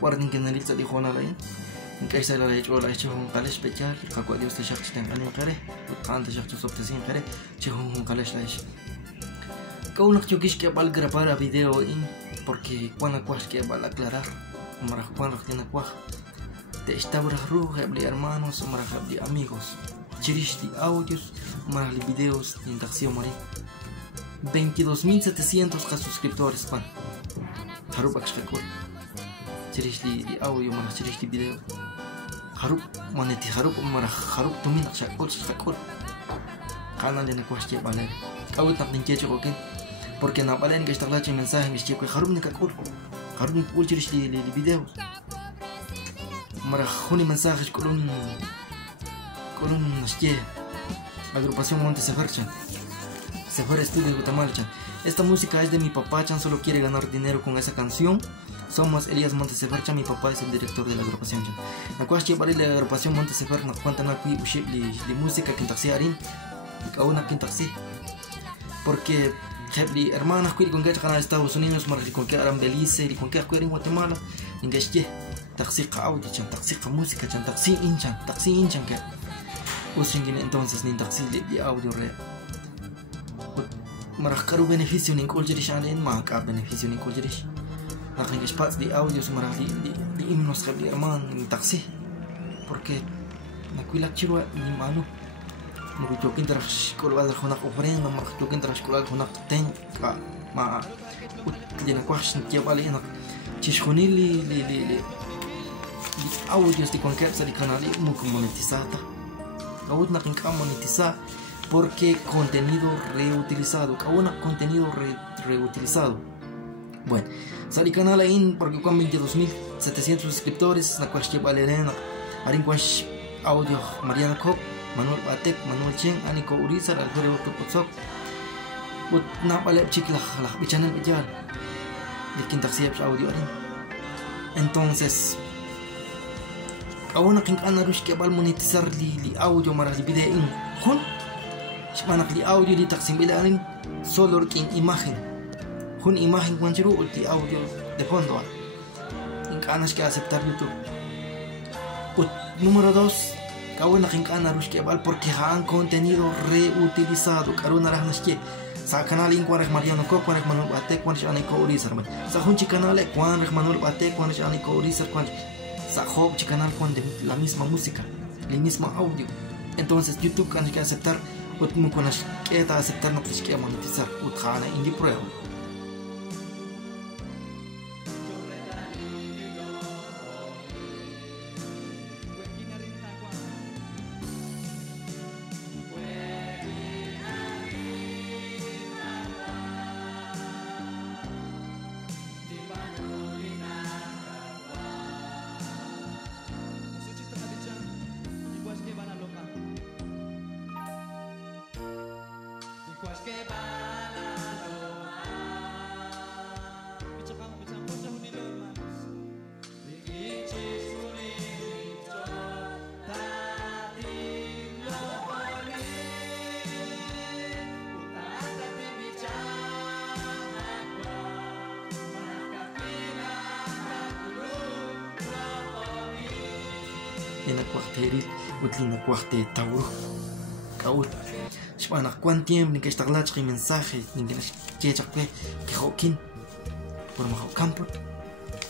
guarden que analiza de Juan Alain en que se la ha hecho un cale especial que cuando usted ya está en el care antes ya tu subtecín care un cale slash que uno que va a grabar a video porque cuando que va a aclarar marah cuando tiene cuaj te estaba ruja de hermanos marah de amigos chirish de audios marah de videos de interacción mari 22.700 suscriptores pan harus akshakul chirish de audio marah chirish de video harus moneti harus tumin akshakul canal de cuaj que vale kau tak ninche oke porque na valen que está la mensaje mis chicos harus nikakul harus nikul chirish de videos marah huni mensajes con un agrupación Monte Sefer Estudio de Guatemala. Esta música es de mi papá, Chan solo quiere ganar dinero con esa canción. Somos Elías Monte Sefer, mi papá es el director de la agrupación. La cual llevaré la agrupación Monte Sefer, no cuentan aquí de música que taxi harin, y cada una que taxi. Porque hay hermanas que con que canal Estados Unidos, más con que aram Belice, y con que en Guatemala, en que taxi audio, taxi música, taxi inchan que usen entonces ni taxi de audio re. Marah karu beneficio ni koljeris alen maka beneficio ni koljeris. Akan que spots de audio marah di himnos de hermano ni taxi. Porque na kuila chirwa ni manu. No jokin tras kolwal khonak ofrenda marah jokin tras kolwal khonak ten ka ma utlina kwash ni bali na chishkhonili li audios de cualquier canal muy monetizada. Aún no hay monetizar porque contenido reutilizado. Aún contenido reutilizado. Bueno, sali canal ahí porque con 22.700 suscriptores. La cuestión valerena. Harin cuash audio Mariana Cop, Manuel Batek, Manuel Chen, Aniko Urizar, Alfredo Topotsok. But na vale chic la channel bejal. De quinta audio harin. Entonces ahora que ana rush que va a monetizar li audio marah li video in hun manak li audio li taksim bilarin solo king imagen hun imagen cuanchiru li audio de fondo in canas que aceptar YouTube. Número 2 ahora que ana rush que va porque han contenido reutilizado karuna rahnas que sa canal in cuanek Mariano Cop cuanek Manuel Batek cuanek Aniko Urizar sa hun chi canal cuanek Manuel Batek cuanek Aniko Urizar cuanek Sahob canal con la misma música, el mismo audio. Entonces YouTube kan que aceptar, o como con las que está aceptar no pues que monetizar, o trana indi prueba. En la cuartería, utlina cuarte tauro, caut. Shpana cuán tiempo ni que está glach mensaje ni que que chakle que hokin por ma campo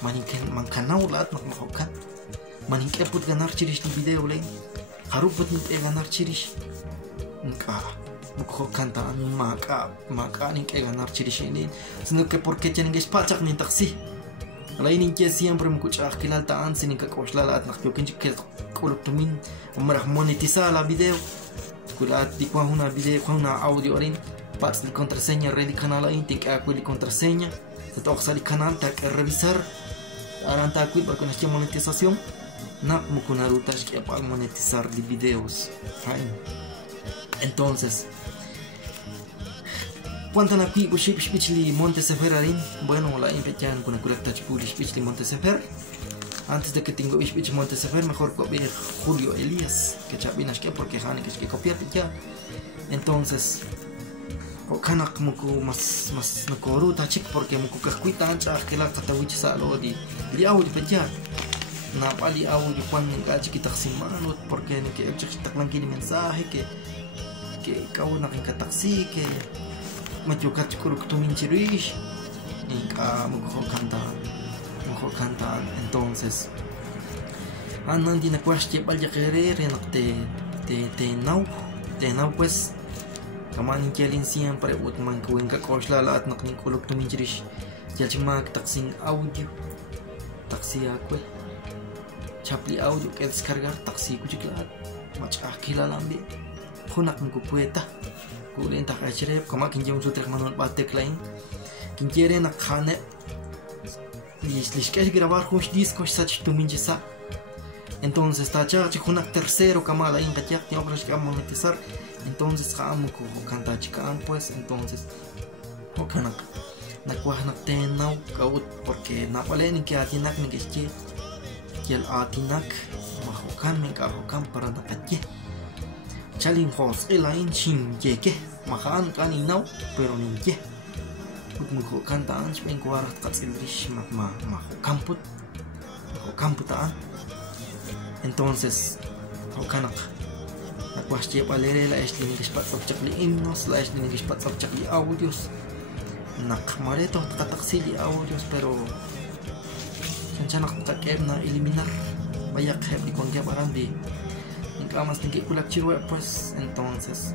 manin que man canal lat ma hokan manin que put ganar chirish ni video le haruput ni ganar chirish nka mukho canta ani maka ni que ganar chirish ni sino que porque tienen que spachak ni taxi lain que siempre me escucha que la alta ansi ni que koshla lat nak yokin que koloptumin umrah monetizar la video kulat di kwa una video kwa una audio rin pas di contraseña ready canal ahí te que acuil contraseña te toca salir canal te que revisar aranta acuil para con monetización na mukuna rutas que para monetizar de videos. Entonces cuánto na qui ushipli Monte Sefer arin bueno la impechan con la touch pushli Monte Sefer. Antes de que tengo Monte Sefer, mejor copiar Julio Elías, que chavinas que porque han que copiar ya. Entonces, kana como más no coruta chic porque muku kaskuita ancha que la catawich salo di li audio pejar na pali audio cuando engache que taximano porque ni que taklan kini mensaje que kau nak ka taxi que majukat kuruk tu minchirish inka mukho cantan entonces anan di na kwaste pal ya querer en te nau pues kamanin kelin siempre ut man kuin ka kosla lat nak ning kuluk tu minchirish jalchimak taxing audio taxi akwe chapli audio que descargar taxi ku jiklat mach akila lambi khunak mku pueta kulen tak achrep kama kinjum sutrek manul batek lain kinjere nak khane liskesh grabar khush discos sach tu minjesa entonces tacha khunak tercero kama lain kachak ti obras que monetizar entonces khamu ko kanta chikan pues entonces okanak nakwah nak tenau kaut porque na palen que atinak ni que el atinak mahokan men kahokan para nakatye chalin hos elain chin yeke mahan kan inau pero ninje put muko kantaan chen kuar katsilrish mahokan put kamputaan entonces hokanak nakwasche palere la esli ni spat sabchakli himnos la esli ni spat sabchakli audios nakmareto kataksili audios pero chanchanak takeb na eliminar bayak heb di con que paran di inkamas ni kulak chirwe pues entonces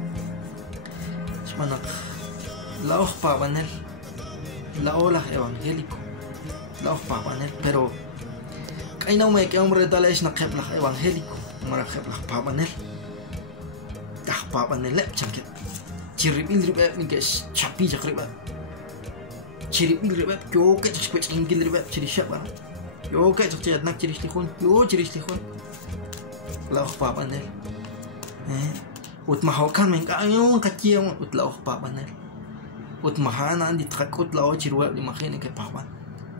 chmanak la pa banel la ola evangélico la pa banel pero kainaw me que hombre dales na kebla evangélico mara kebla pa banel pa banel lep chanke chiribil ribe ni que chapi jakriba chiribil ribe yo que chpech ingil ribe chirisha ban yo que chochet nak chiristihon yo chiristihon la pa banel ut mahokan men kayon kachiyon ut la pa banel ut mahana andi trakut la chirwe imagine que pa ban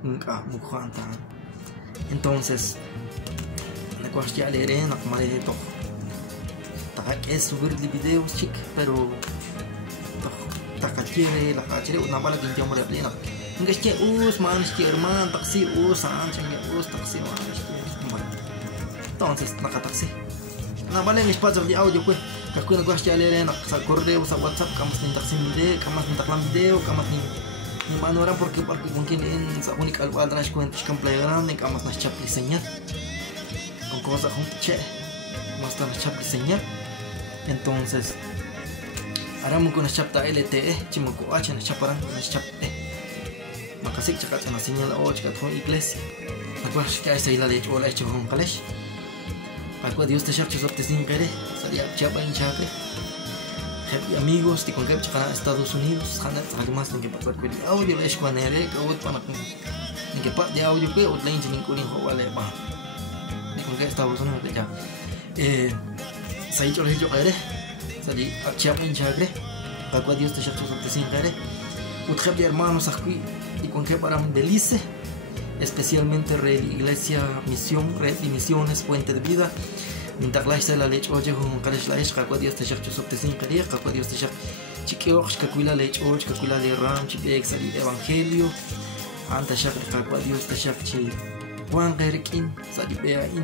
nka mukhan tan entonces na cuestión alegre nak mare to tak es subir de videos chic pero takachire la kachire una bala que yo me plena nggak sih us man sih herman taksi usan cengeng us taksi man entonces nak taksi na bala nggak pas di audio kue kakui nak sih alegre nak sa correo sa WhatsApp kamas ni taksi mide kamas ni taklam video kamas ni mana orang porque mungkin en sa única algo atrás cuenta es complejo ni kamas na chap señal con cosas con che más tan chap señal entonces ahora mungkin na chap ta LTE cuma ko acha na chaparan na chap makasih cekat na señal o cekat con iglesia aku que esa isla de hecho la hecho con kalesh aku Dios te llama chop te sin querer salía chapa en chapre happy amigos di con que chakana Estados Unidos hanat además de que pasar con audio es con ere que ot panak ni que pat de audio que ot lain jinin kulin ho wale ba di con que Estados Unidos de ya sai chole jo ere sali chapa en chapre aku Dios te llama chop te sin querer ut happy hermanos aquí y con que para Delice, especialmente Red Iglesia Misión, Red y Misiones, Puente de Vida, mientras la leche oye con Kalesh la es, que Dios te llama Joseph te sin querer, que Dios te llama Chiquioch, que cuila leche oye, que cuila de ram, chipex, el Evangelio, antes ya que Dios te llama Chi Juan Gerikin, Salibeain,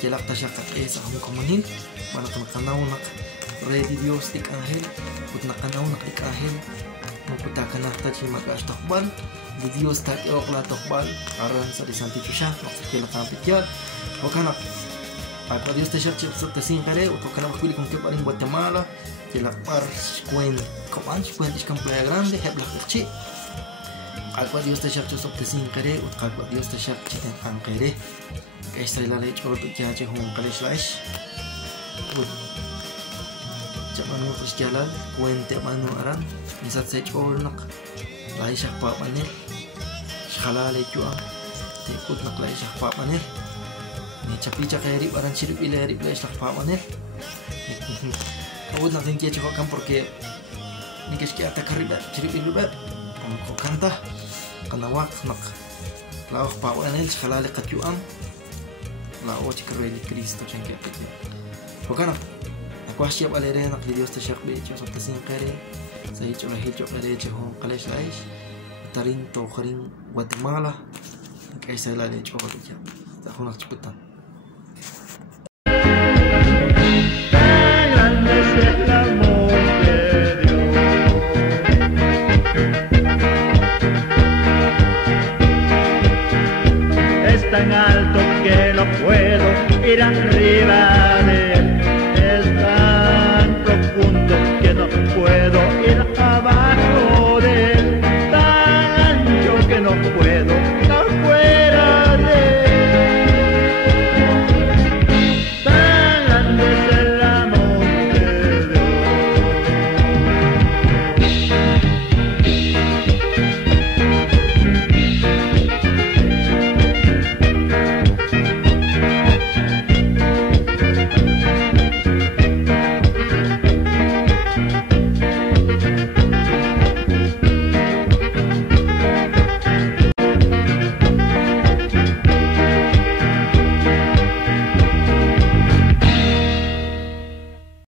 que la te llama esa un comunil, bueno que me una Red y Dios de Ángel, que me una de Ángel. Puta kana tachi magas tokbal di Dios tak okla tokbal aran sa di santification que la campeón o kana para Dios te llama chip te sin kare o kana bakuli con que para en Guatemala que la par cuen comanche cuen es campeón grande heb la chi algo Dios te llama chip te sin kare o algo Dios te llama chip tan kare que es la leche o que ya che con kalesh Jaman utus jalan kuente manu aran misat sech nak lai sak pa panel skhala le jua tekut nak lai sak pa panel ni chapi chakeri aran chirip ileri lai sak pa panel awud nak tingke choko kan porque ni keski ata kariba chirip iluba ko kanta kana wak nak lau pa panel skhala le katjuam la o chikreli Cristo chenke pete kokana aku siap alere nak Dios te llama becho so te sin kare sai chola hicho kare che hon kalesh laish tarin to kharin Guatemala esa es la leche o ya está con las chupetas Tan grande es el amor de Dios, es tan alto que no puedo ir arriba de él, es tan profundo que no puedo ir abajo de él, tan ancho que no puedo